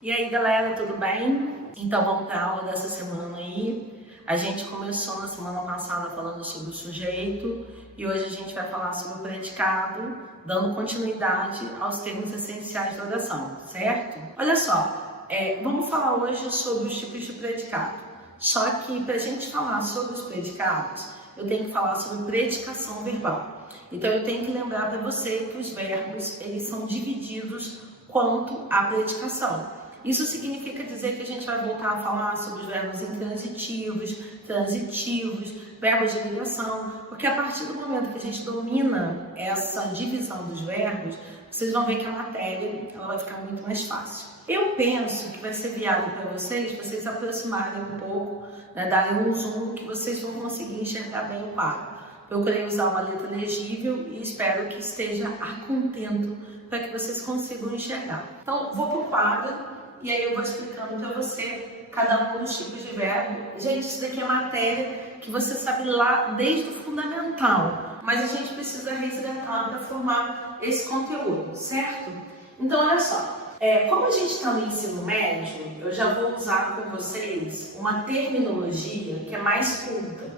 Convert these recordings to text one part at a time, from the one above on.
E aí galera, tudo bem? Então vamos para a aula dessa semana aí. A gente começou na semana passada falando sobre o sujeito e hoje a gente vai falar sobre o predicado, dando continuidade aos termos essenciais da oração, certo? Olha só, vamos falar hoje sobre os tipos de predicado. Só que para a gente falar sobre os predicados, eu tenho que falar sobre predicação verbal. Então eu tenho que lembrar para você que os verbos, eles são divididos quanto à predicação. Isso significa dizer que a gente vai voltar a falar sobre os verbos intransitivos, transitivos, verbos de ligação, porque a partir do momento que a gente domina essa divisão dos verbos, vocês vão ver que a matéria ela vai ficar muito mais fácil. Eu penso que vai ser viável para vocês aproximarem um pouco, darem um zoom, que vocês vão conseguir enxergar bem o quadro. Procurei usar uma letra legível e espero que esteja a contento para que vocês consigam enxergar. Então, vou para o quadro. E aí eu vou explicando para você cada um dos tipos de verbo. Gente, isso daqui é matéria que você sabe lá desde o fundamental, mas a gente precisa resgatar para formar esse conteúdo, certo? Então, olha só, como a gente está no ensino médio, eu já vou usar com vocês uma terminologia que é mais culta.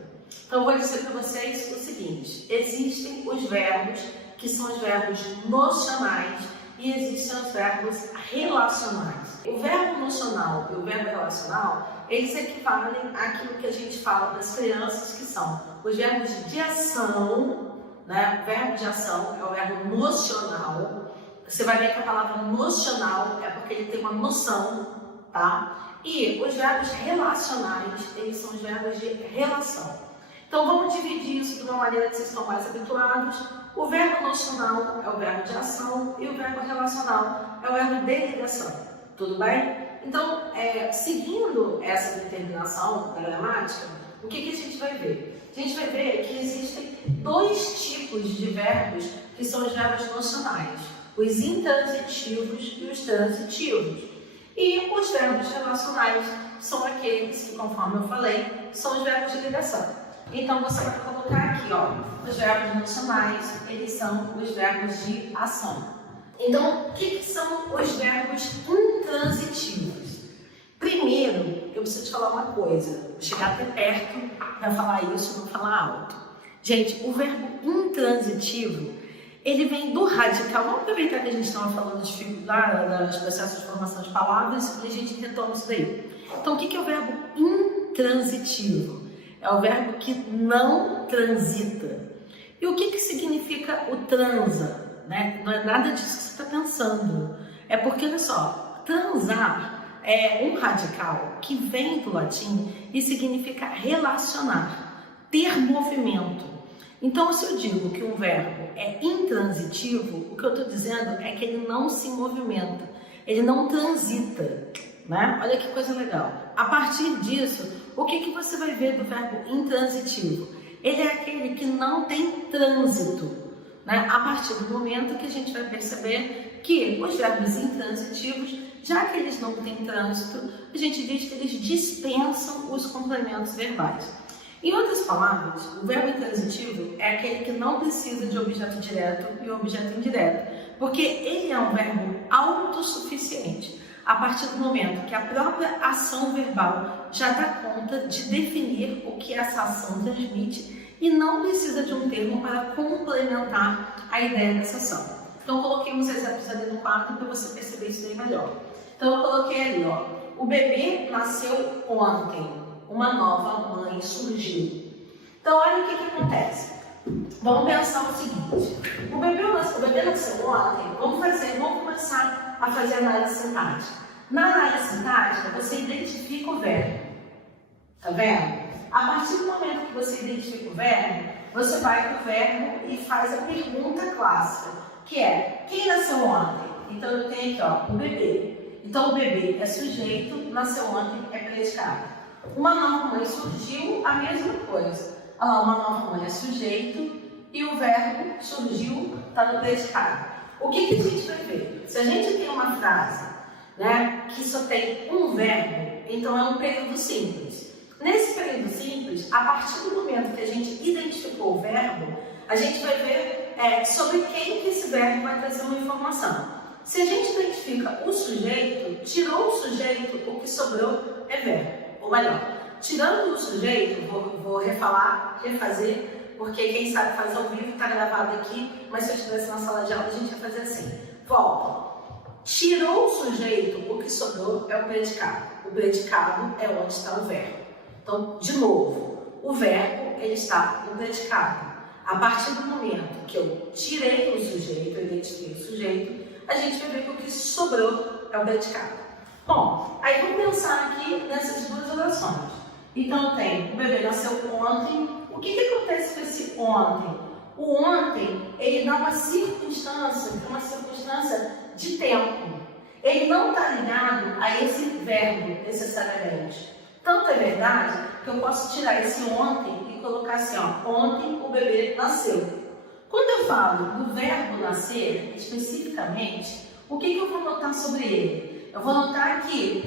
Então, eu vou dizer para vocês o seguinte: existem os verbos que são os verbos nocionais e existem os verbos relacionais. O verbo nocional e o verbo relacional, eles equivalem àquilo que a gente fala das crianças, que são os verbos de ação, né? O verbo de ação é o verbo nocional. Você vai ver que a palavra nocional é porque ele tem uma noção, tá? E os verbos relacionais, eles são os verbos de relação. Então vamos dividir isso de uma maneira que vocês estão mais habituados. O verbo nocional é o verbo de ação e o verbo relacional é o verbo de ligação. Tudo bem? Então, seguindo essa determinação da gramática, o que a gente vai ver? A gente vai ver que existem dois tipos de verbos que são os verbos nocionais: os intransitivos e os transitivos. E os verbos relacionais são aqueles que, conforme eu falei, são os verbos de ligação. Então, você vai colocar aqui, ó, os verbos nocionais, eles são os verbos de ação. Então, o que são os verbos intransitivos? Primeiro, eu preciso te falar uma coisa. Vou chegar até perto para falar isso, não falar alto. Gente, o verbo intransitivo, ele vem do radical. Vamos aproveitar que a gente estava falando de dificuldade, dos processos de formação de palavras, e a gente retoma isso daí. Então, o que é o verbo intransitivo? É o verbo que não transita. E o que significa o transa? Né? Não é nada disso que você está pensando. É porque, olha só, transar é um radical que vem do latim e significa relacionar, ter movimento. Então, se eu digo que um verbo é intransitivo, o que eu estou dizendo é que ele não se movimenta, ele não transita. Né? Olha que coisa legal. A partir disso, o que você vai ver do verbo intransitivo? Ele é aquele que não tem trânsito. Né? A partir do momento que a gente vai perceber que os verbos intransitivos, já que eles não têm trânsito, a gente diz que eles dispensam os complementos verbais. Em outras palavras, o verbo intransitivo é aquele que não precisa de objeto direto e objeto indireto, porque ele é um verbo autossuficiente. A partir do momento que a própria ação verbal já dá conta de definir o que essa ação transmite e não precisa de um termo para complementar a ideia dessa ação. Então, coloquei uns exemplos ali no quadro para você perceber isso aí melhor. Então, eu coloquei ali, ó, o bebê nasceu ontem, uma nova mãe surgiu. Então, olha o que acontece. Vamos pensar o seguinte: o bebê nasceu ontem, vamos começar a fazer análise sintática. Na análise sintática, você identifica o verbo. Tá vendo? A partir do momento que você identifica o verbo, você vai para o verbo e faz a pergunta clássica, que é: quem nasceu ontem? Então eu tenho aqui, ó, o bebê. Então o bebê é sujeito, nasceu ontem é predicado. Uma nova mãe surgiu, a mesma coisa. Olha lá, uma nova mãe é sujeito e o verbo surgiu está no predicado. O que a gente vai ver? Se a gente tem uma frase, né, que só tem um verbo, então é um período simples. Nesse período simples, a partir do momento que a gente identificou o verbo, a gente vai ver sobre quem que esse verbo vai trazer uma informação. Se a gente identifica o sujeito, tirou o sujeito, o que sobrou é verbo. Ou melhor, tirando o sujeito, vou refazer, porque quem sabe faz ao vivo, está gravado aqui, mas se eu estivesse na sala de aula, a gente ia fazer assim. Volta. Tirou o sujeito, o que sobrou é o predicado. O predicado é onde está o verbo. Então, de novo, o verbo ele está no predicado. A partir do momento que eu tirei o sujeito, eu identifiquei o sujeito, a gente vai ver que o que sobrou é o predicado. Bom, aí vamos pensar aqui nessas duas orações. Então, tem o bebê nasceu ontem. O que acontece com esse ontem? O ontem, ele dá uma circunstância de tempo. Ele não está ligado a esse verbo, necessariamente. Tanto é verdade que eu posso tirar esse ontem e colocar assim, ó, ontem o bebê nasceu. Quando eu falo do verbo nascer, especificamente, o que eu vou notar sobre ele? Eu vou notar que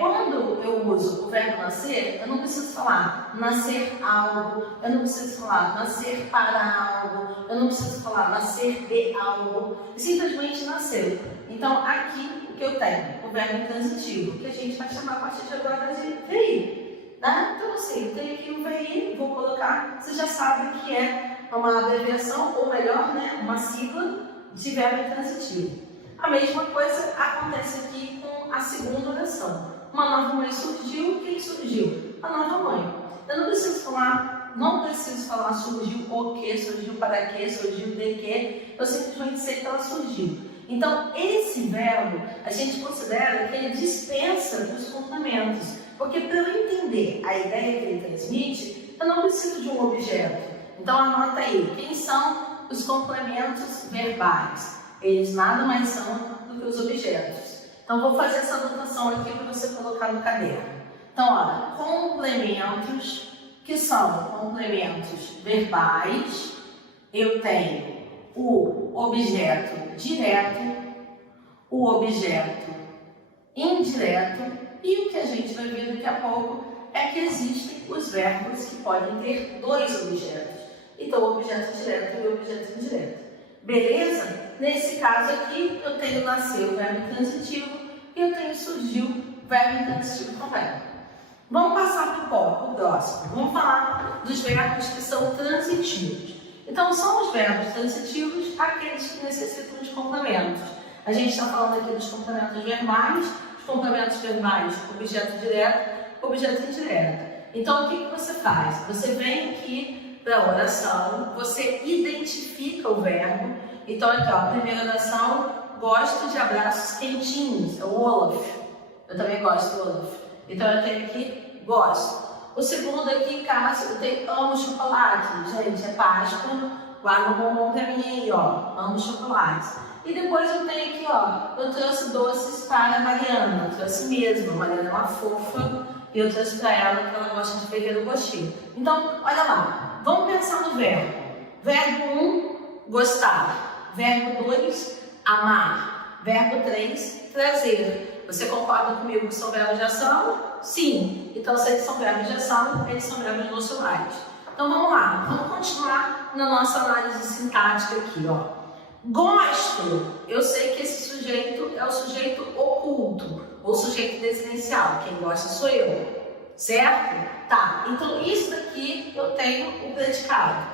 quando eu uso o verbo nascer, eu não preciso falar nascer algo, eu não preciso falar nascer para algo, eu não preciso falar nascer de algo, simplesmente nasceu. Então, aqui o que eu tenho? O verbo intransitivo, que a gente vai chamar a partir de agora de VI. Né? Então, assim, eu tenho aqui o VI, vou colocar, você já sabe que é uma abreviação, ou melhor, né, uma sigla de verbo intransitivo. A mesma coisa acontece aqui com a segunda oração. Uma nova mãe surgiu, quem surgiu? A nova mãe. Eu não preciso falar surgiu o que, surgiu para quê, surgiu de quê, eu simplesmente sei que ela surgiu. Então, esse verbo, a gente considera que ele dispensa os complementos, porque para eu entender a ideia que ele transmite, eu não preciso de um objeto. Então, anota aí, quem são os complementos verbais? Eles nada mais são do que os objetos. Então, vou fazer essa anotação aqui para você colocar no caderno. Então, olha, complementos, que são complementos verbais, eu tenho o objeto direto, o objeto indireto, e o que a gente vai ver daqui a pouco é que existem os verbos que podem ter dois objetos. Então, o objeto direto e o objeto indireto. Beleza? Nesse caso aqui, eu tenho nasceu, o verbo intransitivo, e eu tenho surgiu, o verbo intransitivo completo. Vamos passar para o próximo. Vamos falar dos verbos que são transitivos. Então, são os verbos transitivos aqueles que necessitam de complementos. A gente está falando aqui dos complementos verbais, objeto direto, objeto indireto. Então, o que você faz? Você vem aqui para a oração, você identifica o verbo. Então, aqui, ó, a primeira oração, gosto de abraços quentinhos, é o Olaf. Eu também gosto do Olaf. Então, eu tenho aqui, gosto. O segundo aqui, Cássio, eu tenho amo chocolate. Gente, é Páscoa, guarda um bombom pra mim aí, ó, amo chocolate. E depois eu tenho aqui, ó, eu trouxe doces para a Mariana, eu trouxe mesmo, a Mariana é uma fofa, e eu trouxe para ela que ela gosta de pegar o gostinho. Então, olha lá, vamos pensar no verbo. Verbo 1, gostar. Verbo 2, amar. Verbo 3, trazer. Você concorda comigo que são verbos de ação? Sim. Então, se eles são verbos de ação, eles são verbos glossolais. Então, vamos lá. Vamos continuar na nossa análise sintática aqui, ó. Gosto. Eu sei que esse sujeito é o sujeito oculto, ou sujeito desinencial. Quem gosta sou eu. Certo? Tá. Então, isso daqui eu tenho o predicado.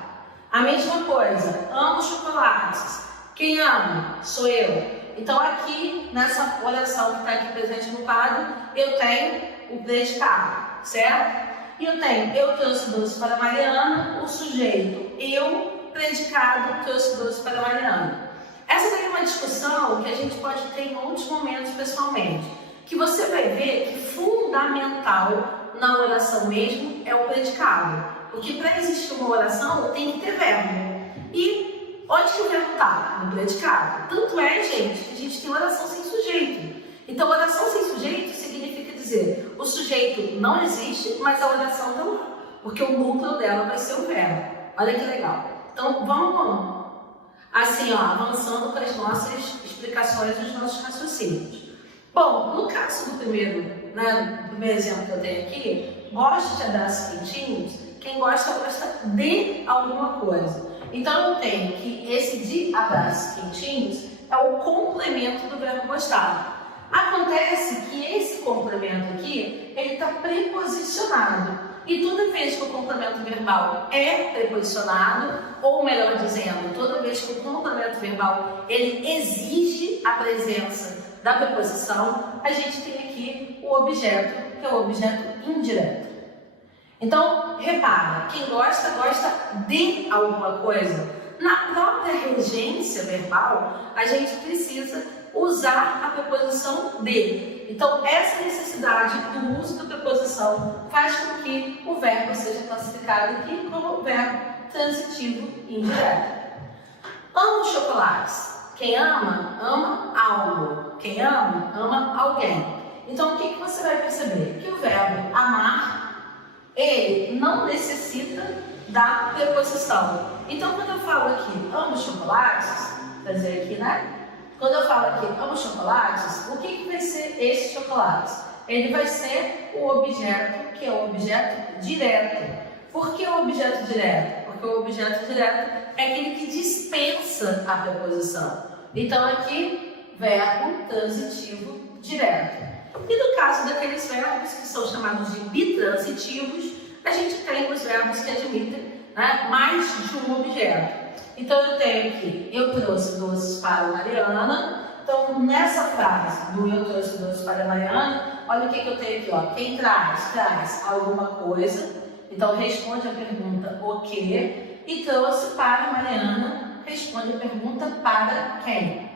A mesma coisa. Amo chocolates. Quem ama? Sou eu. Então, aqui, nessa oração que está aqui presente no quadro, eu tenho o predicado, certo? E eu tenho, eu trouxe doce para a Mariana, o sujeito, eu, predicado, trouxe doce para a Mariana. Essa daí é uma discussão que a gente pode ter em outros momentos pessoalmente, que você vai ver que fundamental na oração mesmo é o predicado. Porque para existir uma oração tem que ter verbo. E onde que o verbo está? No predicado. Tanto é, gente, que a gente tem oração sem sujeito. Então, oração sem sujeito significa dizer, o sujeito não existe, mas a oração está lá. Porque o núcleo dela vai ser o verbo. Olha que legal. Então, vamos assim, ó, avançando com as nossas explicações dos nossos raciocínios. Bom, no caso do primeiro, né, do primeiro exemplo que eu tenho aqui, gosto de abraços quentinhos, quem gosta de alguma coisa. Então, eu tenho que esse de abraços quentinhos é o complemento do verbo gostar. Acontece que esse complemento aqui, ele está preposicionado. E toda vez que o complemento verbal é preposicionado, ou melhor dizendo, toda vez que o complemento verbal ele exige a presença da preposição, a gente tem aqui o objeto, que é o objeto indireto. Então, repara, quem gosta, gosta de alguma coisa. Na própria regência verbal, a gente precisa usar a preposição de. Então, essa necessidade do uso da preposição faz com que o verbo seja classificado aqui como verbo transitivo indireto. Amo chocolates. Quem ama, ama algo. Quem ama, ama alguém. Então, o que você vai perceber? Que o verbo amar, ele não necessita da preposição. Então, quando eu falo aqui amo chocolates, quer dizer aqui, né? Quando eu falo aqui amo chocolates, o que vai ser esse chocolate? Ele vai ser o objeto, que é o objeto direto. Por que o objeto direto? Porque o objeto direto é aquele que dispensa a preposição. Então, aqui, verbo transitivo direto. E no caso daqueles verbos que são chamados de bitransitivos, a gente tem os verbos que admitem, né, mais de um objeto. Então, eu tenho aqui, eu trouxe doces para a Mariana. Então, nessa frase do eu trouxe doces para a Mariana, olha o que eu tenho aqui, ó. Quem traz? Traz alguma coisa. Então, responde a pergunta o quê? E trouxe para a Mariana, responde a pergunta para quem?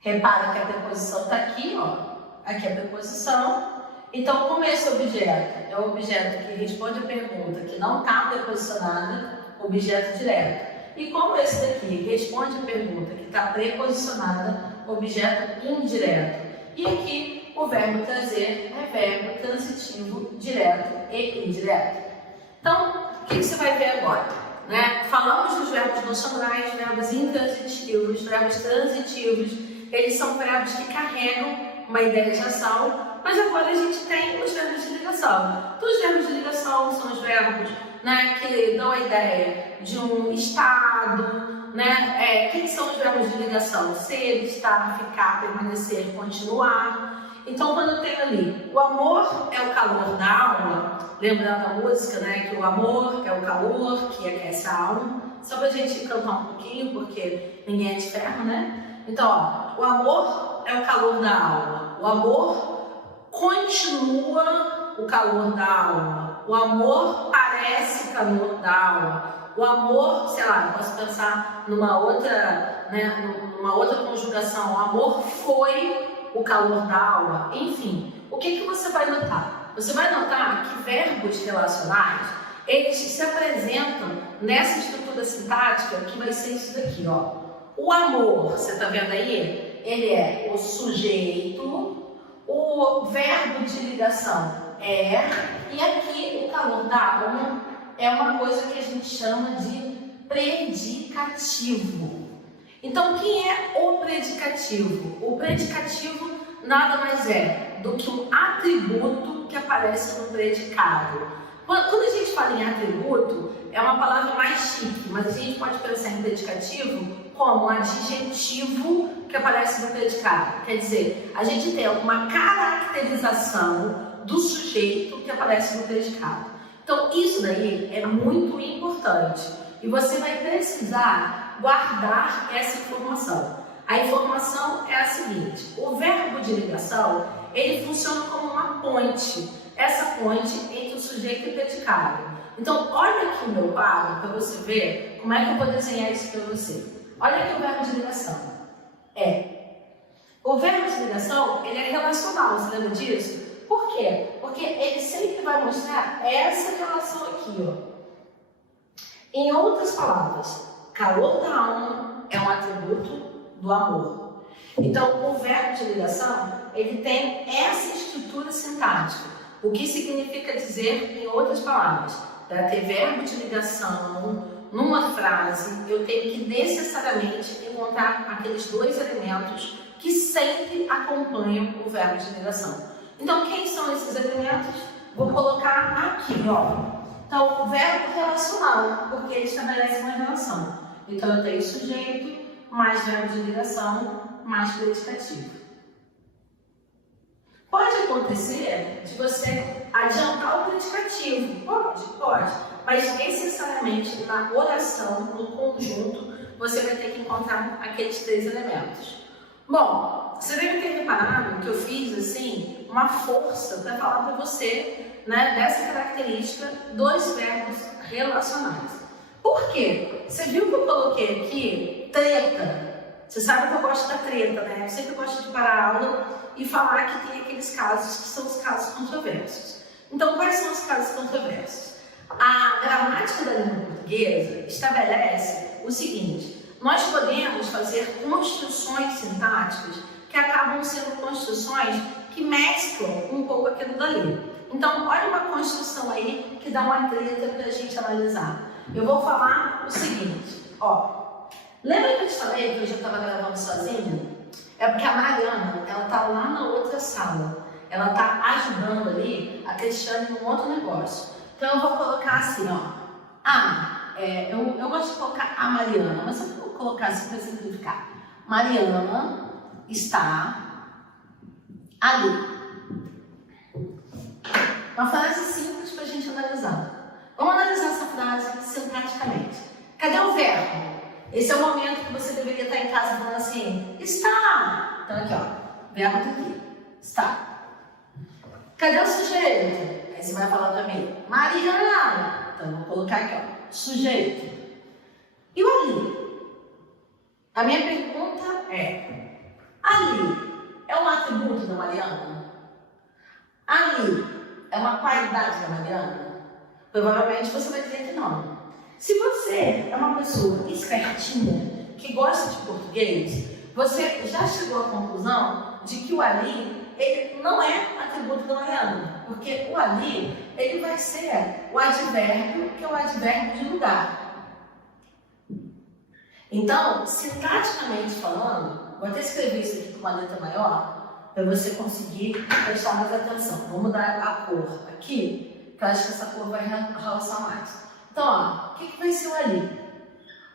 Repara que a preposição está aqui, ó. Aqui é a preposição. Então, como esse objeto é o objeto que responde a pergunta que não está preposicionada, objeto direto. E como esse daqui responde a pergunta que está preposicionada, objeto indireto. E aqui o verbo trazer é verbo transitivo direto e indireto. Então, o que você vai ver agora? Né? Falamos dos verbos nocionais, verbos intransitivos, verbos transitivos. Eles são verbos que carregam uma ideia de ação, mas agora a gente tem os verbos de ligação. Então, os verbos de ligação são os verbos, né, que dão a ideia de um estado, né? Quem são os verbos de ligação? Ser, estar, ficar, permanecer, continuar. Então, quando eu tenho ali, o amor é o calor da alma, lembrando a música, né, que o amor é o calor que aquece a alma, só pra gente cantar um pouquinho, porque ninguém é de ferro, né? Então, ó, o amor é o calor da alma, o amor continua o calor da alma, o amor parece o calor da alma, o amor, sei lá, eu posso pensar numa outra, né, numa outra conjugação, o amor foi o calor da alma, enfim. O que você vai notar? Você vai notar que verbos relacionais, eles se apresentam nessa estrutura sintática que vai ser isso daqui, ó. O amor, você está vendo aí? Ele é o sujeito, o verbo de ligação é, e aqui o calor da alma é uma coisa que a gente chama de predicativo. Então, quem é o predicativo? O predicativo nada mais é do que um atributo que aparece no predicado. Quando a gente fala em atributo, é uma palavra mais chique, mas a gente pode pensar em predicativo como um adjetivo que aparece no predicado. Quer dizer, a gente tem uma caracterização do sujeito que aparece no predicado. Então, isso daí é muito importante e você vai precisar guardar essa informação. A informação é a seguinte: o verbo de ligação, ele funciona como uma ponte, essa ponte entre o sujeito e o predicado. Então, olha aqui o meu quadro para você ver como é que eu vou desenhar isso para você. Olha aqui o verbo de ligação. O verbo de ligação, ele é relacional, você lembra disso? Por quê? Porque ele sempre vai mostrar essa relação aqui, ó. Em outras palavras, calor da alma é um atributo do amor. Então, o verbo de ligação, ele tem essa estrutura sintática. O que significa dizer, em outras palavras, para ter verbo de ligação numa frase, eu tenho que necessariamente encontrar aqueles dois elementos que sempre acompanham o verbo de ligação. Então, quem são esses elementos? Vou colocar aqui, ó. Então, o verbo relacional, porque ele estabelece uma relação. Então, eu tenho sujeito, mais verbo de ligação, mais predicativo. Pode acontecer de você adiantar o predicativo, pode, mas necessariamente na oração, no conjunto, você vai ter que encontrar aqueles 3 elementos. Bom, você deve ter reparado que eu fiz assim uma força para falar para você, né, dessa característica dos verbos relacionais. Por quê? Você viu que eu coloquei aqui treta? Você sabe que eu gosto da treta, né? Eu sempre gosto de parar a aula e falar que tem aqueles casos que são os casos controversos. Então, quais são os casos controversos? A gramática da língua portuguesa estabelece o seguinte: nós podemos fazer construções sintáticas que acabam sendo construções que mesclam um pouco aquilo dali. Então, olha uma construção aí que dá uma treta para a gente analisar. Eu vou falar o seguinte, ó. Lembra que eu te falei que hoje eu estava gravando sozinha? É porque a Mariana, ela tá lá na outra sala. Ela tá ajudando ali a Cristiane num outro negócio. Então eu vou colocar assim, ó. Eu gosto de colocar a Mariana, mas eu vou colocar assim para simplificar. Mariana está ali. Uma frase simples para a gente analisar. Vamos analisar essa frase sintaticamente. Cadê o verbo? Esse é o momento que você deveria estar em casa falando assim, está. Então aqui, ó, verbo tá aqui, está. Cadê o sujeito? Aí você vai falar para mim, Mariana. Então eu vou colocar aqui, ó, sujeito. E o ali? A minha pergunta é, ali é um atributo da Mariana? Ali é uma qualidade da Mariana? Provavelmente você vai dizer que não. Se você é uma pessoa espertinha, que gosta de português, você já chegou à conclusão de que o ali, ele não é atributo da Mariana, porque o ali, ele vai ser o advérbio, que é o advérbio de lugar. Então, sintaticamente falando, vou até escrever isso aqui com uma letra maior, para você conseguir prestar mais atenção. Vou mudar a cor aqui, que eu acho que essa cor vai realçar mais. Então, ó, o que vai ser o ali?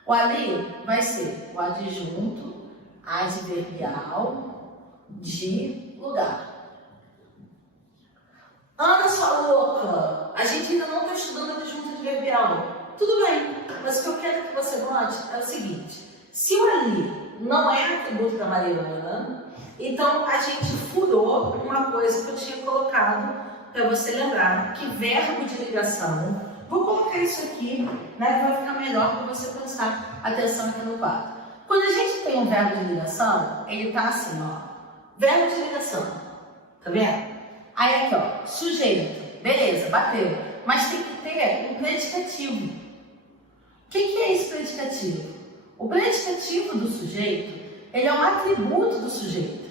O ali vai ser o adjunto adverbial de lugar. Ana, sua louca, a gente ainda não está estudando adjunto adverbial. Tudo bem, mas o que eu quero que você note é o seguinte: se o ali não é atributo da Mariana, então a gente furou uma coisa que eu tinha colocado para você lembrar, que verbo de ligação. Vou colocar isso aqui, né? Vai ficar melhor para você prestar atenção aqui no quadro. Quando a gente tem um verbo de ligação, ele tá assim, ó. Verbo de ligação. Tá vendo? Aí aqui, ó. Sujeito. Beleza, bateu. Mas tem que ter um predicativo. O que é esse predicativo? O predicativo do sujeito, ele é um atributo do sujeito.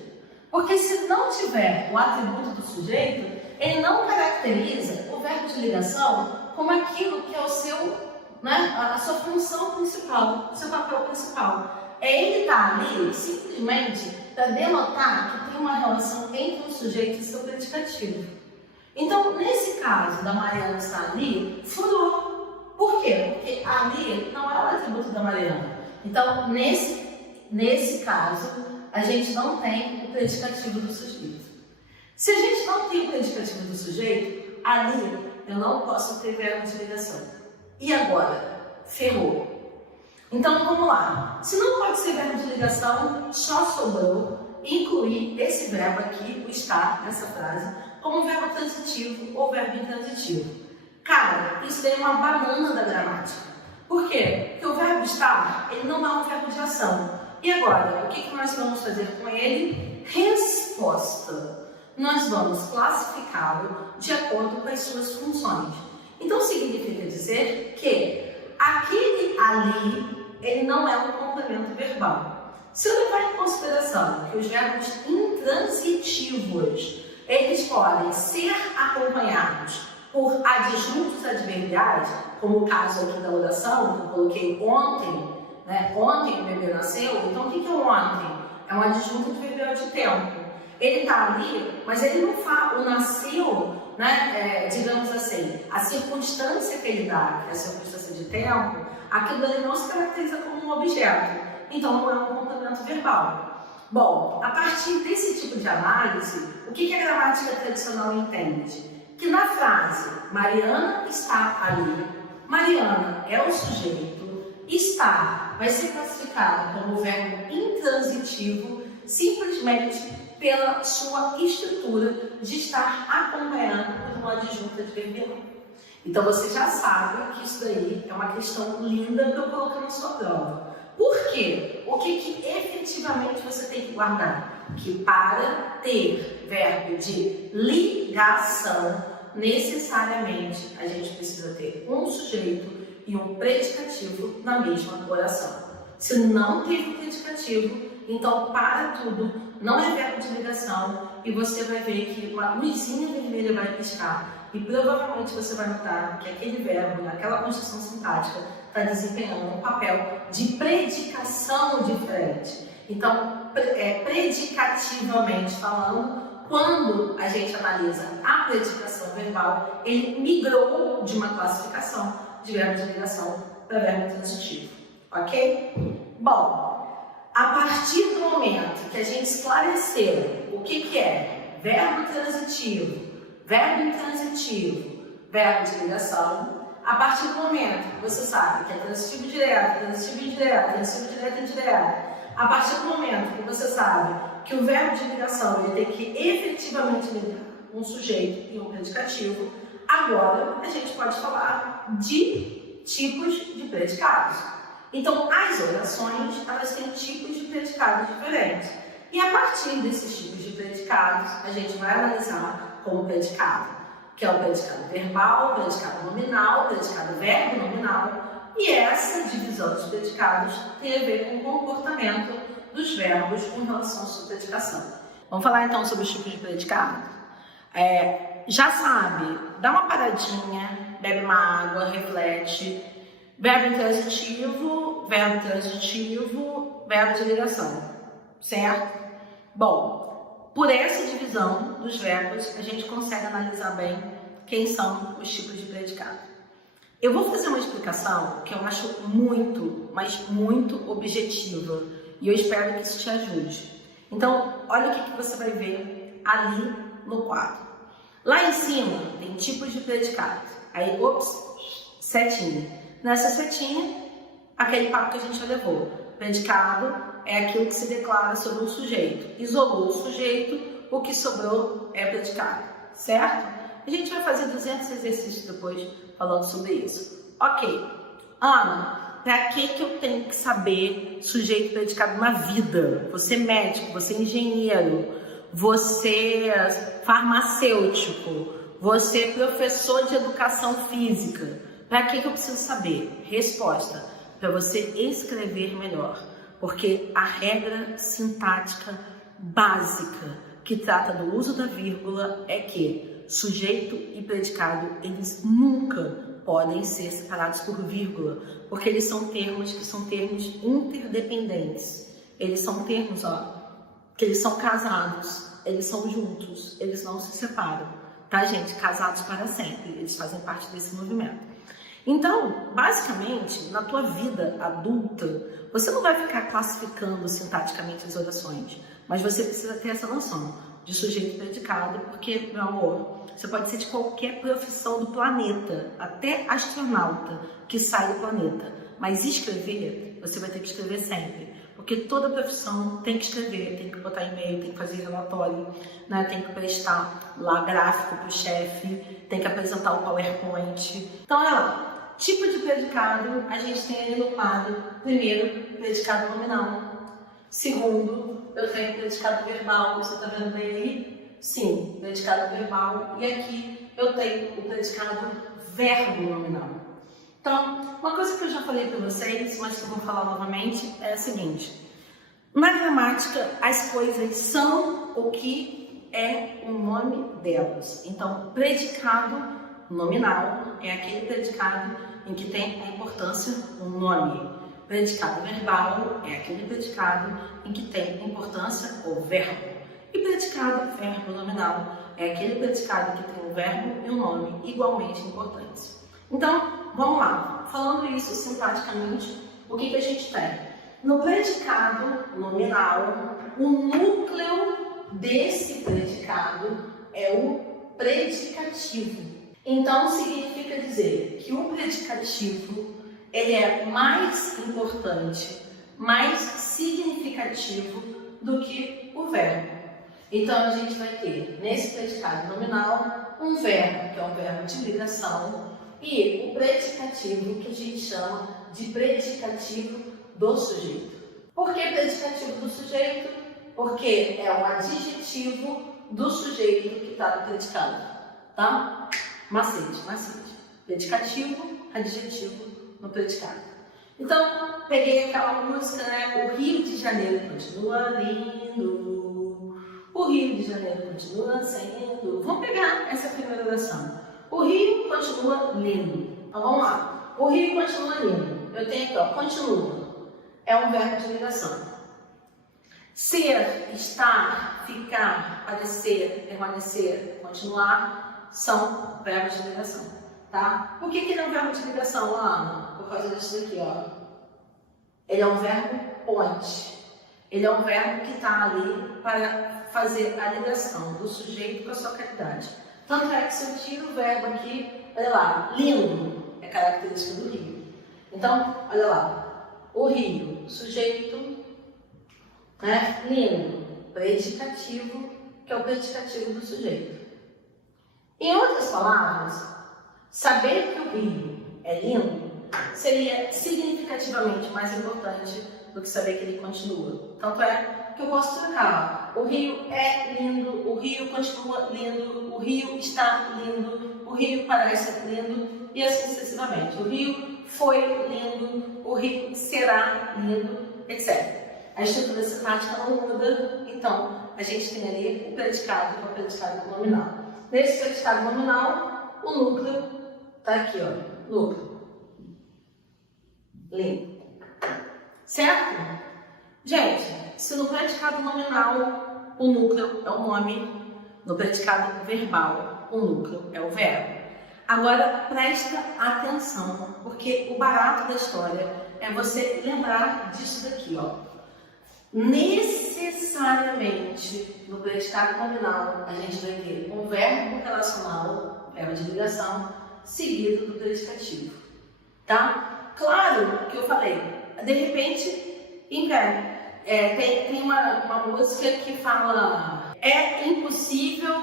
Porque se não tiver o atributo do sujeito, ele não caracteriza o verbo de ligação como aquilo que é o seu, né, a sua função principal, o seu papel principal. Ele está ali simplesmente para denotar que tem uma relação entre o sujeito e seu predicativo. Então, nesse caso da Mariana estar ali, furou. Por quê? Porque ali não é o atributo da Mariana. Então, nesse caso, a gente não tem o predicativo do sujeito. Se a gente não tem o predicativo do sujeito, ali eu não posso ter verbo de ligação. E agora? Ferrou. Então vamos lá. Se não pode ser verbo de ligação, só sobrou incluir esse verbo aqui, o estar, nessa frase, como verbo transitivo ou verbo intransitivo. Cara, isso daí é uma banana da gramática. Por quê? Porque o verbo estar, ele não é um verbo de ação. E agora, o que nós vamos fazer com ele? Resposta. Nós vamos classificá-lo de acordo com as suas funções. Então, significa dizer que aquele ali, ele não é um complemento verbal. Se eu levar em consideração que os verbos intransitivos, eles podem ser acompanhados por adjuntos adverbiais, como o caso aqui da oração, que eu coloquei ontem, né? Ontem o bebê nasceu. Então, o que é o ontem? É um adjunto adverbial de tempo. Ele está ali, mas ele não fala, o nasceu, né, digamos assim, a circunstância que ele dá, que é a circunstância de tempo, aquilo ali não se caracteriza como um objeto. então não é um complemento verbal. Bom, a partir desse tipo de análise, o que a gramática tradicional entende? Que na frase Mariana está ali, Mariana é o sujeito, está vai ser classificado como verbo intransitivo simplesmente pela sua estrutura de estar acompanhado por uma adjunta adverbial. Então você já sabe que isso daí é uma questão linda que eu coloquei na sua prova. Por quê? O que efetivamente você tem que guardar? Que para ter verbo de ligação, necessariamente a gente precisa ter um sujeito e um predicativo na mesma oração. Se não teve um predicativo, então para tudo, não é verbo de ligação e você vai ver que uma luzinha vermelha vai piscar e provavelmente você vai notar que aquele verbo, naquela construção sintática, está desempenhando um papel de predicação diferente. Então, predicativamente falando, quando a gente analisa a predicação verbal, ele migrou de uma classificação de verbo de ligação para verbo transitivo, ok? Bom, a partir do momento que a gente esclareceu o que é verbo transitivo, verbo intransitivo, verbo de ligação, a partir do momento que você sabe que é transitivo direto, transitivo indireto, transitivo direto e indireto, a partir do momento que você sabe que o verbo de ligação ele tem que efetivamente ligar um sujeito e um predicativo, agora a gente pode falar de tipos de predicados. Então, as orações, elas têm tipos de predicados diferentes. E a partir desses tipos de predicados, a gente vai analisar como predicado, que é o predicado verbal, o predicado nominal, o predicado verbo nominal. E essa divisão dos predicados tem a ver com o comportamento dos verbos em relação à sua predicação. Vamos falar então sobre os tipos de predicado? Já sabe, dá uma paradinha, bebe uma água, reflete. Verbo intransitivo, verbo transitivo, verbo de ligação, certo? Bom, por essa divisão dos verbos, a gente consegue analisar bem quem são os tipos de predicado. Eu vou fazer uma explicação que eu acho muito, mas muito objetiva e eu espero que isso te ajude. Então, olha o que você vai ver ali no quadro. Lá em cima tem tipos de predicado. Aí, setinha. Nessa setinha, aquele papo que a gente já levou. Predicado é aquilo que se declara sobre um sujeito. Isolou o sujeito, o que sobrou é predicado, certo? A gente vai fazer 200 exercícios depois falando sobre isso. Ok. Ana, para que eu tenho que saber sujeito e predicado na vida? Você é médico, você é engenheiro, você é farmacêutico, você é professor de educação física. Para que eu preciso saber? Resposta: para você escrever melhor. Porque a regra sintática básica que trata do uso da vírgula é que sujeito e predicado, eles nunca podem ser separados por vírgula, porque eles são termos que são termos interdependentes. Eles são termos, que eles são casados, eles são juntos, eles não se separam, tá, gente? Casados para sempre, eles fazem parte desse movimento. Então, basicamente, na tua vida adulta, você não vai ficar classificando sintaticamente as orações, mas você precisa ter essa noção de sujeito e predicado, porque, meu amor, você pode ser de qualquer profissão do planeta, até astronauta que sai do planeta, mas escrever, você vai ter que escrever sempre, porque toda profissão tem que escrever, tem que botar e-mail, tem que fazer relatório, né? Tem que prestar lá gráfico para o chefe, tem que apresentar o PowerPoint. Então, olha lá. Tipo de predicado, a gente tem ali no quadro, primeiro, predicado nominal. Segundo, eu tenho predicado verbal, você está vendo bem aí? Sim, predicado verbal. E aqui eu tenho o predicado verbo nominal. Então, uma coisa que eu já falei para vocês, mas que eu vou falar novamente, é a seguinte. Na gramática, as coisas são o que é o nome delas. Então, predicado nominal é aquele predicado em que tem a importância o nome. Predicado verbal é aquele predicado em que tem a importância o verbo. E predicado verbo nominal é aquele predicado que tem o verbo e o nome igualmente importantes. Então, vamos lá. Falando isso sintaticamente, o que a gente tem? No predicado nominal, o núcleo desse predicado é o predicativo. Então, significa dizer que o predicativo ele é mais importante, mais significativo do que o verbo. Então, a gente vai ter, nesse predicado nominal, um verbo, que é um verbo de ligação, e o predicativo, que a gente chama de predicativo do sujeito. Por que predicativo do sujeito? Porque é o adjetivo do sujeito que está no predicado, tá? Macete. Predicativo, adjetivo no predicado. Então, peguei aquela música, né? O Rio de Janeiro continua lindo, o Rio de Janeiro continua sendo. Vamos pegar essa primeira oração. O Rio continua lindo. Então, vamos lá. O Rio continua lindo. Eu tenho aqui, ó, continua. É um verbo de ligação. Ser, estar, ficar, parecer, permanecer, continuar, são verbos de ligação, tá? Por que ele é um verbo de ligação, Ana? Por causa disso daqui, ó. Ele é um verbo ponte. Ele é um verbo que está ali para fazer a ligação do sujeito com a sua qualidade. Tanto é que se eu tiro o verbo aqui, olha lá, lindo, é característica do Rio. Então, olha lá, o Rio, sujeito, né? Lindo, predicativo, que é o predicativo do sujeito. Em outras palavras, saber que o Rio é lindo seria significativamente mais importante do que saber que ele continua. Tanto é que eu posso trocar. O Rio é lindo, o Rio continua lindo, o Rio está lindo, o Rio parece lindo e assim sucessivamente. O Rio foi lindo, o Rio será lindo, etc. A estrutura sintática não muda, então a gente tem ali o predicado com o predicado nominal. Nesse predicado nominal, o núcleo está aqui, ó, núcleo. Lindo. Certo? Gente, se no predicado nominal o núcleo é o nome, no predicado verbal o núcleo é o verbo. Agora presta atenção, porque o barato da história é você lembrar disso daqui, ó. Necessariamente no predicado nominal a gente vai ter um verbo relacional, verbo de ligação, seguido do predicativo, tá? Claro que eu falei, de repente inverte. Tem uma música que fala: é impossível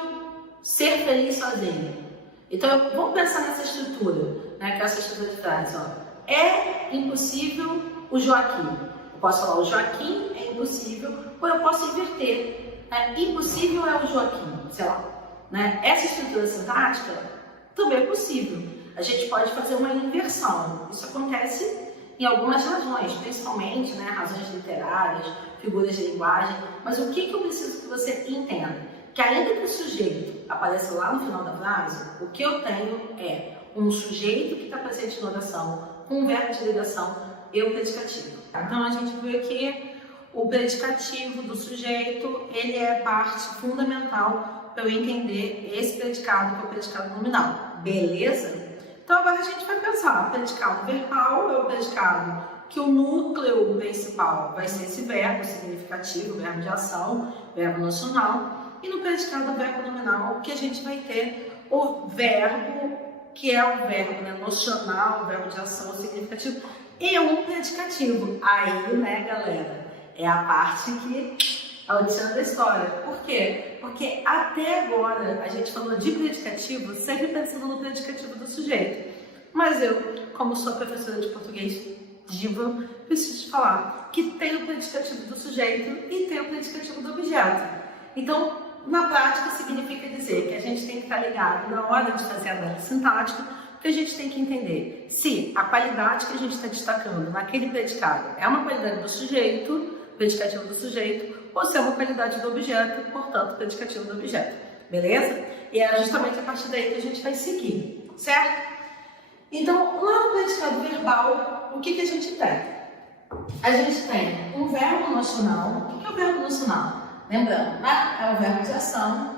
ser feliz sozinho. Então vamos pensar nessa estrutura, né? Que é essa estrutura de frase, ó. É impossível o Joaquim. Eu posso falar o Joaquim é impossível, ou eu posso inverter. Impossível é o Joaquim, sei lá. Né? Essa estrutura sintática também é possível. A gente pode fazer uma inversão. Isso acontece em algumas razões, principalmente, né, razões literárias, figuras de linguagem. Mas o que eu preciso que você entenda? Que ainda que o sujeito apareça lá no final da frase, o que eu tenho é um sujeito que está presente na oração, com um verbo de ligação e o predicativo. Então a gente viu aqui o predicativo do sujeito, ele é parte fundamental para eu entender esse predicado, que é o predicado nominal. Beleza? Então agora a gente vai pensar, o predicado verbal é o predicado que o núcleo principal vai ser esse verbo significativo, verbo de ação, verbo nocional, e no predicado verbo nominal que a gente vai ter o verbo, que é o verbo, né, nocional, o verbo de ação significativo, e um predicativo. Aí, né, galera, é a parte que é o tchan da história. Por quê? Porque até agora a gente falou de predicativo sempre pensando no predicativo do sujeito. Mas eu, como sou professora de português diva, preciso te falar que tem o predicativo do sujeito e tem o predicativo do objeto. Então, na prática, significa dizer que a gente tem que estar ligado na hora de fazer a análise sintática, que a gente tem que entender se a qualidade que a gente está destacando naquele predicado é uma qualidade do sujeito, predicativo do sujeito, ou se é uma qualidade do objeto, portanto, predicativo do objeto. Beleza? E é justamente a partir daí que a gente vai seguir, certo? Então, lá no predicado verbal, o que a gente tem? A gente tem um verbo nocional. O que é o verbo nocional? Lembrando, né? É um verbo de ação.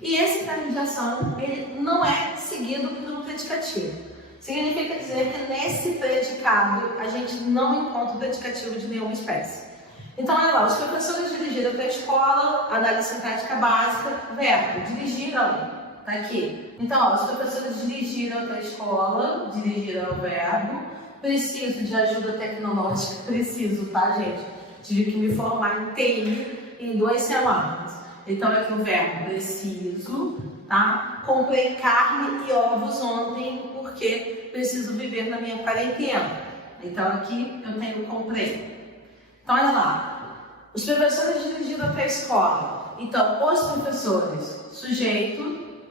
E esse verbo de ação, ele não é seguido pelo predicativo. Significa dizer que nesse predicado a gente não encontra o predicativo de nenhuma espécie. Então, olha lá, os professores dirigiram até a escola, análise sintática básica, verbo, dirigiram, tá aqui. Então, ó, os professores dirigiram até a escola, dirigiram o verbo, preciso de ajuda tecnológica, preciso, tá, gente? Tive que me formar em TI em 2 semanas. Então, aqui o verbo, preciso, tá? Comprei carne e ovos ontem porque preciso viver na minha quarentena. Então, aqui eu tenho comprei. Então, olha lá, os professores dirigiram até a escola. Então, os professores, sujeito,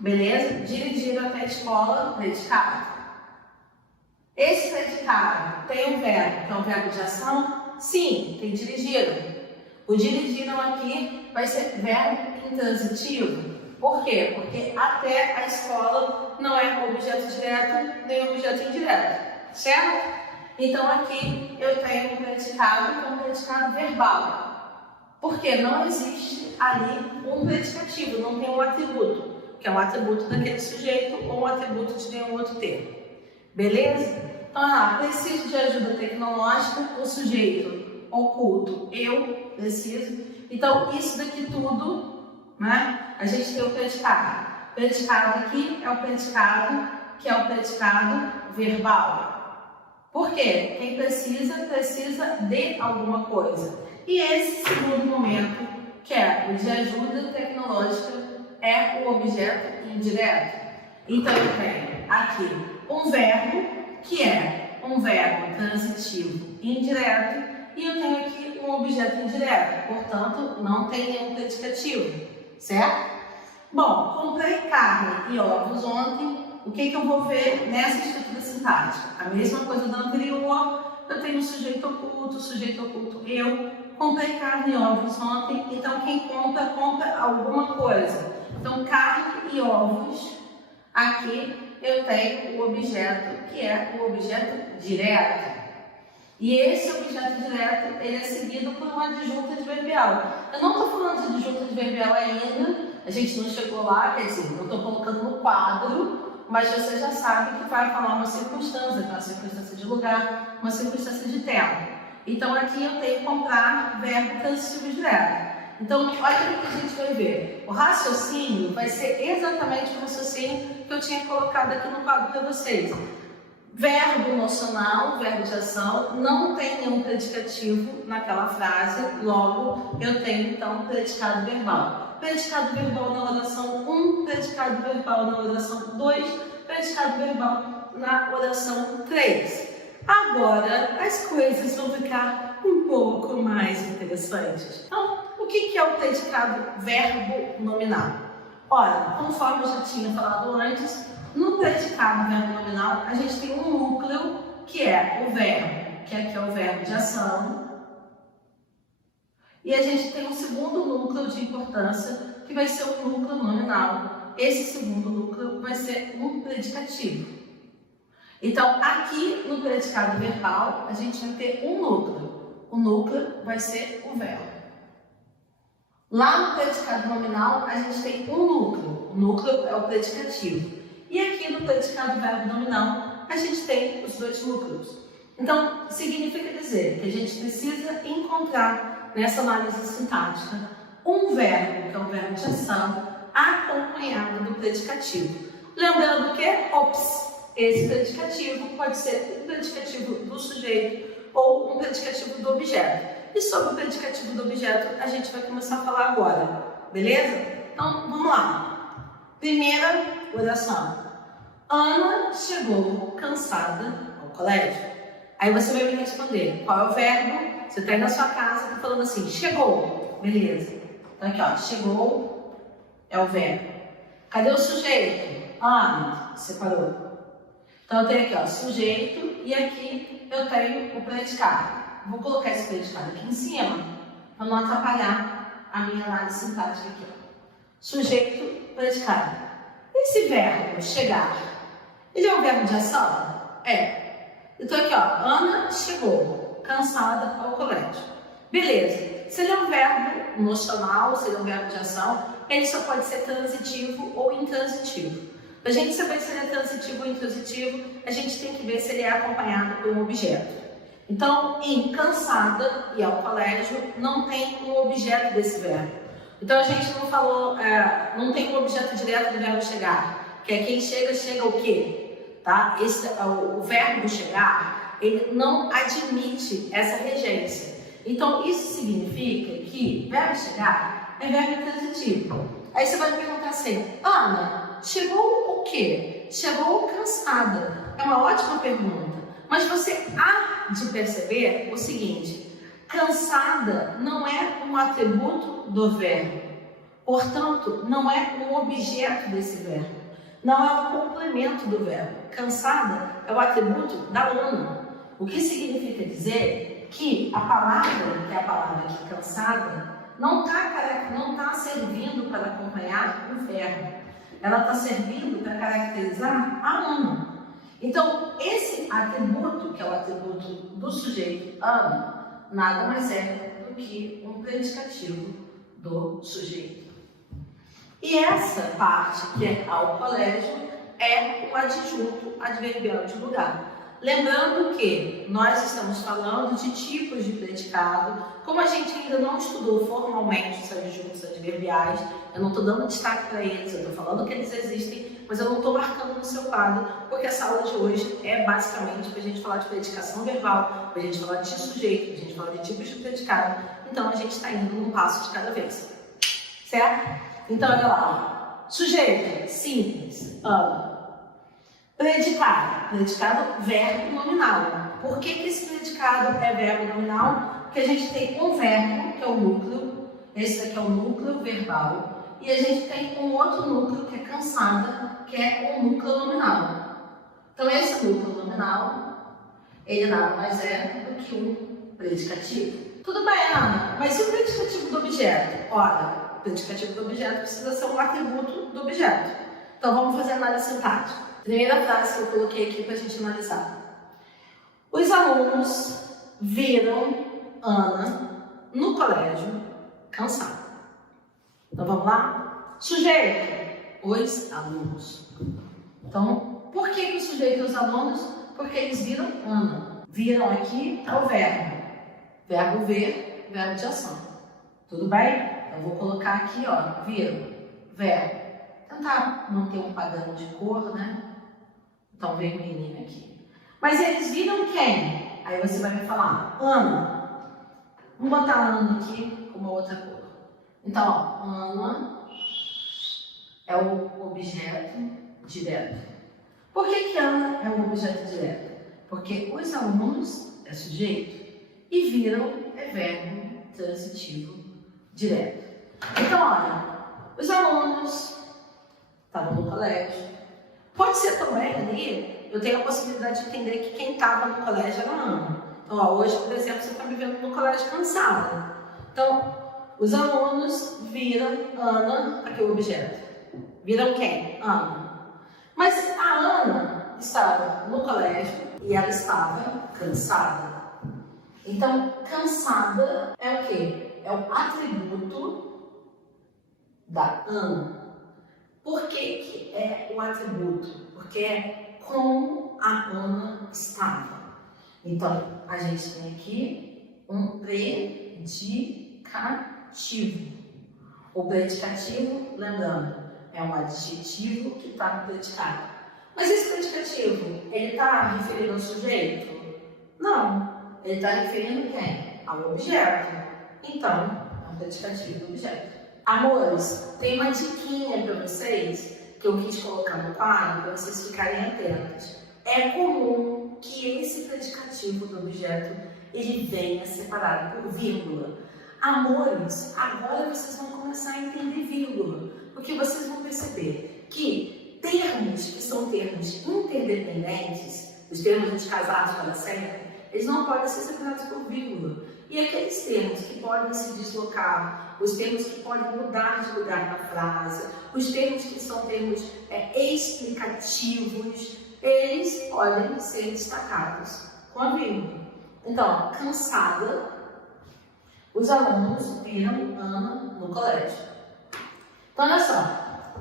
beleza? Dirigiram até a escola, predicado. Esse predicado tem um verbo, que é um verbo de ação? Sim, tem dirigiram. O dirigiram aqui vai ser verbo intransitivo. Por quê? Porque até a escola não é objeto direto nem objeto indireto, certo? Então, aqui eu tenho um predicado que é um predicado verbal. Porque não existe ali um predicativo, não tem um atributo, que é um atributo daquele sujeito ou um atributo de nenhum outro termo. Beleza? Então, preciso de ajuda tecnológica, o sujeito oculto, eu preciso. Então, isso daqui tudo, né? A gente tem o predicado. O predicado aqui é o predicado, que é o predicado verbal. Por quê? Quem precisa, precisa de alguma coisa. E esse segundo momento, que é o de ajuda tecnológica, é o objeto indireto. Então, eu tenho aqui um verbo, que é um verbo transitivo indireto, e eu tenho aqui um objeto indireto, portanto, não tem nenhum predicativo, certo? Bom, comprei carne e ovos ontem. O que eu vou ver nessa estrutura sintática? A mesma coisa da anterior, eu tenho um sujeito oculto, eu. Comprei carne e ovos ontem, então quem compra, compra alguma coisa. Então, carne e ovos, aqui eu tenho o objeto, que é o objeto direto. E esse objeto direto, ele é seguido por uma adjunta adverbial. Eu não estou falando de adjunta adverbial ainda, a gente não chegou lá, quer dizer, não estou colocando no quadro, mas você já sabe que vai falar uma circunstância, que é uma circunstância de lugar, uma circunstância de tempo. Então, aqui eu tenho que comprar verbo transitivo direto. Então, olha o que a gente vai ver. O raciocínio vai ser exatamente o raciocínio que eu tinha colocado aqui no quadro para vocês. Verbo nocional, verbo de ação, não tem nenhum predicativo naquela frase, logo eu tenho então predicado verbal. Predicado verbal na oração 1, predicado verbal na oração 2, predicado verbal na oração 3. Agora as coisas vão ficar um pouco mais interessantes. Então, o que é o predicado verbo nominal? Olha, conforme eu já tinha falado antes, no predicado verbo nominal, a gente tem um núcleo, que é o verbo, que aqui é o verbo de ação. E a gente tem um segundo núcleo de importância, que vai ser o núcleo nominal. Esse segundo núcleo vai ser um predicativo. Então, aqui no predicado verbal, a gente vai ter um núcleo. O núcleo vai ser o verbo. Lá no predicado nominal, a gente tem um núcleo. O núcleo é o predicativo. E aqui no predicado verbo nominal, a gente tem os dois núcleos. Então, significa dizer que a gente precisa encontrar, nessa análise sintática, um verbo, que é um verbo de ação, acompanhado do predicativo. Lembrando que, esse predicativo pode ser um predicativo do sujeito ou um predicativo do objeto. E sobre o predicativo do objeto, a gente vai começar a falar agora, beleza? Então, vamos lá. Primeira oração. Ana chegou cansada ao colégio. Aí você vai me responder, qual é o verbo? Você está aí na sua casa, está falando assim, chegou. Beleza. Então aqui, ó, chegou é o verbo. Cadê o sujeito? Ana, separou. Então eu tenho aqui, ó, sujeito, e aqui eu tenho o predicado. Vou colocar esse predicado aqui em cima, para não atrapalhar a minha análise sintática aqui, ó. Sujeito, predicado. Esse verbo, chegar, ele é um verbo de ação? É. Então aqui, ó, Ana chegou, cansada ao colégio. Beleza. Se ele é um verbo nocional, se ele é um verbo de ação, ele só pode ser transitivo ou intransitivo. Para a gente saber se ele é transitivo ou intransitivo, a gente tem que ver se ele é acompanhado por um objeto. Então, em cansada e ao colégio, não tem um objeto desse verbo. Então, a gente não falou, não tem um objeto direto do verbo chegar, que é quem chega, chega o quê? Tá? O verbo chegar, ele não admite essa regência. Então, isso significa que verbo chegar é verbo transitivo. Aí você vai me perguntar assim, Ana, chegou o quê? Chegou cansada. É uma ótima pergunta. Mas você há de perceber o seguinte, cansada não é um atributo do verbo. Portanto, não é um objeto desse verbo. Não é um complemento do verbo. Cansada é o atributo da Ana. O que significa dizer que a palavra, que é a palavra aqui, cansada, não está servindo para acompanhar o verbo. Ela está servindo para caracterizar a Ana. Então, esse atributo, que é o atributo do sujeito Ana, nada mais é do que um predicativo do sujeito. E essa parte, que é ao colégio, é o adjunto adverbial de lugar. Lembrando que nós estamos falando de tipos de predicado. Como a gente ainda não estudou formalmente os adjuntos adverbiais, eu não estou dando destaque para eles, eu estou falando que eles existem, mas eu não estou marcando no seu quadro, porque essa aula de hoje é basicamente para a gente falar de predicação verbal, para a gente falar de sujeito, para a gente falar de tipos de predicado. Então a gente está indo num passo de cada vez. Certo? Então olha lá. Sujeito, simples, Ana. Predicado, verbo nominal. Por que esse predicado é verbo nominal? Porque a gente tem um verbo, que é o núcleo, esse aqui é o núcleo verbal, e a gente tem um outro núcleo, que é cansada, que é o núcleo nominal. Então esse núcleo nominal, ele nada mais é do que um predicativo. Tudo bem, Ana, mas e o predicativo do objeto? Olha, o predicativo do objeto precisa ser um atributo do objeto. Então vamos fazer análise sintática. Primeira frase que eu coloquei aqui para a gente analisar. Os alunos viram Ana no colégio cansada. Então vamos lá? Sujeito, os alunos. Então, por que o sujeito e os alunos? Porque eles viram Ana. Viram aqui é o verbo. Verbo ver, verbo de ação. Tudo bem? Eu vou colocar aqui, ó, viram, verbo. Tentar manter um padrão de cor, né? Então, vermelhinho aqui. Mas eles viram quem? Aí você vai me falar, Ana. Vamos botar a Ana aqui com uma outra cor. Então, ó, Ana é o objeto direto. Por que Ana é um objeto direto? Porque os alunos é sujeito e viram é verbo transitivo direto. Então, olha, os alunos estavam no colégio. Pode ser também ali, eu tenho a possibilidade de entender que quem estava no colégio era a Ana. Então, ó, hoje, por exemplo, você está vivendo no colégio cansada. Então, os alunos viram Ana, aqui o objeto. Viram quem? Ana. Mas a Ana estava no colégio e ela estava cansada. Então, cansada é o quê? É o atributo da Ana. Por que é um atributo? Porque é como a Ana estava. Então, a gente tem aqui um predicativo. O predicativo, lembrando, é um adjetivo que está no predicado. Mas esse predicativo, ele está referindo ao sujeito? Não. Ele está referindo quem? Ao objeto. Então, é um predicativo do objeto. Amores, tem uma diquinha para vocês que eu quis colocar no quadro para vocês ficarem atentos. É comum que esse predicativo do objeto ele venha separado por vírgula. Amores, agora vocês vão começar a entender vírgula, porque vocês vão perceber que termos que são termos interdependentes, os termos de casados para sempre, eles não podem ser separados por vírgula. E aqueles termos que podem se deslocar, os termos que podem mudar de lugar na frase, os termos que são termos explicativos, eles podem ser destacados com a vírgula. Então, cansada, os alunos viram Ana no colégio. Então, olha só,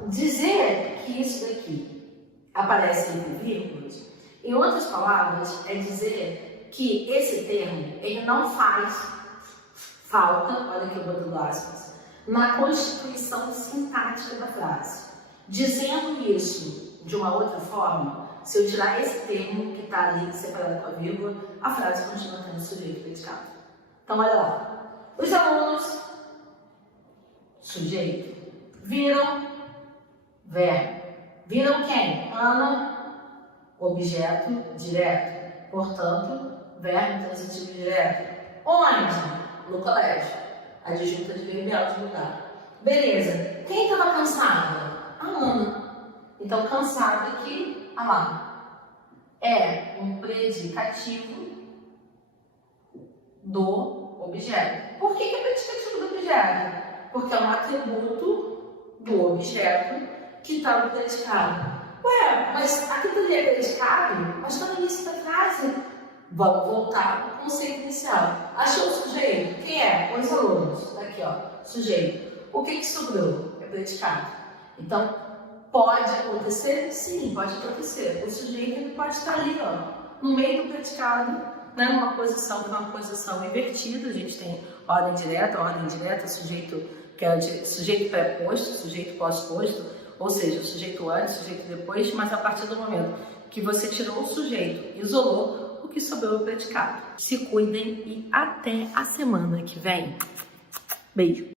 dizer que isso daqui aparece entre vírgulas. Em outras palavras, é dizer que esse termo ele não faz falta, olha aqui eu botando aspas, na constituição sintática da frase. Dizendo isso de uma outra forma, se eu tirar esse termo que está ali separado com a vírgula, a frase continua tendo sujeito e predicado. Então, olha lá. Os alunos, sujeito, viram, verbo. Viram quem? Ana, objeto direto. Portanto, verbo transitivo direto. Onde? No colégio. Adjunta adverbial de lugar. Beleza. Quem estava cansada? A Ana. Então, cansada aqui, a lá. É um predicativo do objeto. Por que é predicativo do objeto? Porque é um atributo do objeto que está no predicado. Ué, mas aquilo ali é predicado? Mas está no início da frase. Vamos voltar para o conceito inicial. Achou o sujeito? Quem é? Os alunos. Aqui, ó, sujeito. O que sobrou? É predicado. Então, pode acontecer? Sim, pode acontecer. O sujeito ele pode estar ali, ó, no meio do predicado, né, numa posição invertida. A gente tem ordem direta, sujeito que é sujeito pré-posto, sujeito pós-posto, ou seja, o sujeito antes, sujeito depois, mas a partir do momento que você tirou o sujeito, isolou, o que sobrou é o predicado. Se cuidem e até a semana que vem. Beijo!